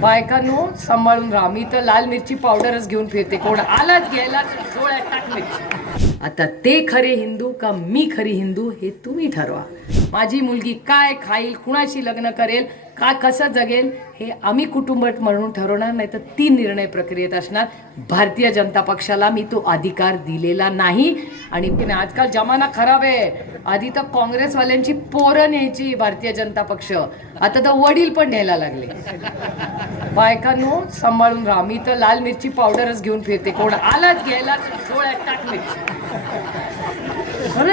बायकांनो सांभाळून राहा. मी तर लाल मिरची पावडरच घेऊन फिरते. कोण आलाच घ्यायला डोळ्यात टाक मिरची. आता ते खरे हिंदू का मी खरी हिंदू हे तुम्ही ठरवा. माझी मुलगी काय खाईल कुणाशी लग्न करेल का कसं जगेल हे आम्ही कुटुंब म्हणून ठरवणार नाही तर ती निर्णय प्रक्रियेत असणार. भारतीय जनता पक्षाला मी तो अधिकार दिलेला नाही. आणि आजकाल जमाना खराब आहे. आधी तर काँग्रेसवाल्यांची पोरं न्यायची भारतीय जनता पक्ष. आता तर वडील पण न्यायला लागले. बायकांनो सांभाळून राहा. मी तर लाल मिरची पावडरच घेऊन फिरते. कोण आलाच घ्यायला डोळ्यात टाक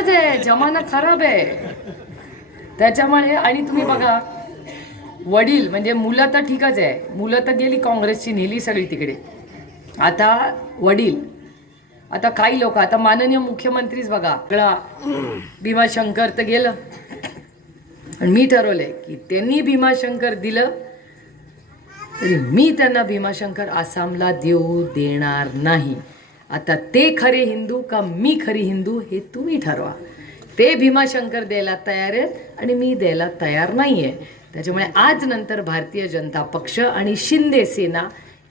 गरज आहे जमाना खराब आहे. त्याच्यामुळे आणि तुम्ही बघा वडील म्हणजे मुलं तर ठीकच आहे. मुलं तर गेली काँग्रेसची नेली सगळी तिकडे. आता वडील आता काही लोक आता माननीय मुख्यमंत्रीच बघा. सगळा भीमाशंकर तर गेलं. आणि मी ठरवलंय की त्यांनी भीमाशंकर दिलं तरी मी त्यांना भीमाशंकर आसामला देऊ देणार नाही. आता ते खरे हिंदू का मी खरी हिंदू हे तुम्ही ठरवा. ते भीमाशंकर द्यायला तयार आहेत आणि मी द्यायला तयार नाही आहे त्याच्यामुळे आज नंतर भारतीय जनता पक्ष आणि शिंदे सेना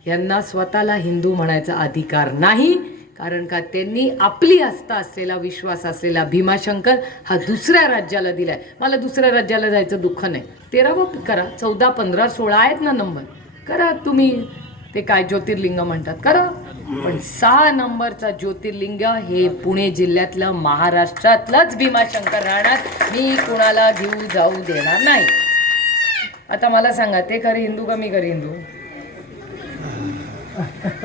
यांना स्वतःला हिंदू म्हणायचा अधिकार नाही कारण का त्यांनी आपली आस्था असलेला विश्वास असलेला भीमाशंकर हा दुसऱ्या राज्याला दिलाय. मला दुसऱ्या राज्याला जायचं दुःख नाही. तेरावं करा चौदा पंधरा सोळा आहेत ना नंबर. करा तुम्ही. ते काय ज्योतिर्लिंग म्हणतात. करा. पण सहा नंबरचा ज्योतिर्लिंग हे पुणे जिल्ह्यातलं महाराष्ट्रातलंच भीमाशंकर राहणार. मी कुणाला घेऊ जाऊ देणार नाही. आता मला सांगा ते खरे हिंदू का मी खरे हिंदू?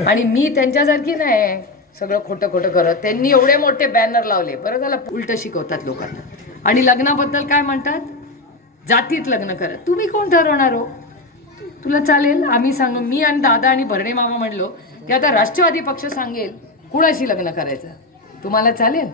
आणि मी त्यांच्यासारखी नाही. सगळं खोटं खोटं करत. त्यांनी एवढे मोठे बॅनर लावले. बरं झालं उलट शिकवतात लोकांना. आणि लग्नाबद्दल काय म्हणतात? जातीत लग्न करा. तुम्ही कोण ठरवणार हो? तुला चालेल? आम्ही सांग मी आणि दादा आणि भरणे मामा म्हणलो की आता राष्ट्रवादी पक्ष सांगेल कुणाशी लग्न करायचं? तुम्हाला चालेल?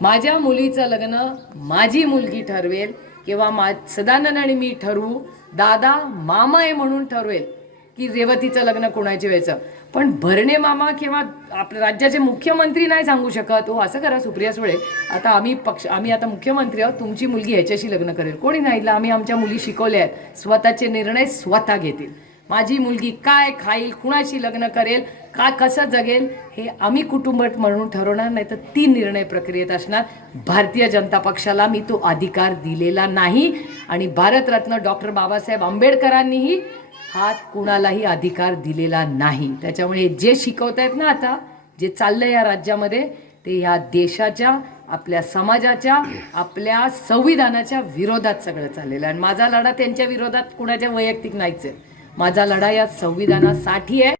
माझ्या मुलीचं लग्न माझी मुलगी ठरवेल किंवा मा सदानंद आणि मी ठरवू दादा मामा आहे म्हणून ठरवेल. की रेवतीचं लग्न कोणाच्या व्हायचं पण भरणे मामा किंवा आपल्या राज्याचे मुख्यमंत्री नाही सांगू शकत. हो असं करा सुप्रिया सुळे. आता आम्ही पक्ष आम्ही आता मुख्यमंत्री आहोत. तुमची मुलगी ह्याच्याशी लग्न करेल. कोणी नाही आम्ही आमच्या मुली शिकवल्या आहेत. स्वतःचे निर्णय स्वतः घेतील. माझी मुलगी काय खाईल कुणाशी लग्न करेल काय कसं जगेल हे आम्ही कुटुंब म्हणून ठरवणार नाही तर ती निर्णय प्रक्रियेत असणार. भारतीय जनता पक्षाला मी तो अधिकार दिलेला नाही. आणि भारतरत्न डॉक्टर बाबासाहेब आंबेडकरांनीही हा कुणालाही अधिकार दिलेला नाही. त्याच्यामुळे जे शिकवत आहेत ना आता जे चाललंय या राज्यामध्ये ते ह्या देशाच्या आपल्या समाजाच्या आपल्या संविधानाच्या विरोधात सगळं चाललेलं आहे. आणि माझा लढा त्यांच्या विरोधात कुणाच्या वैयक्तिक नाहीच आहे. माझा लढा या संविधानासाठी आहे.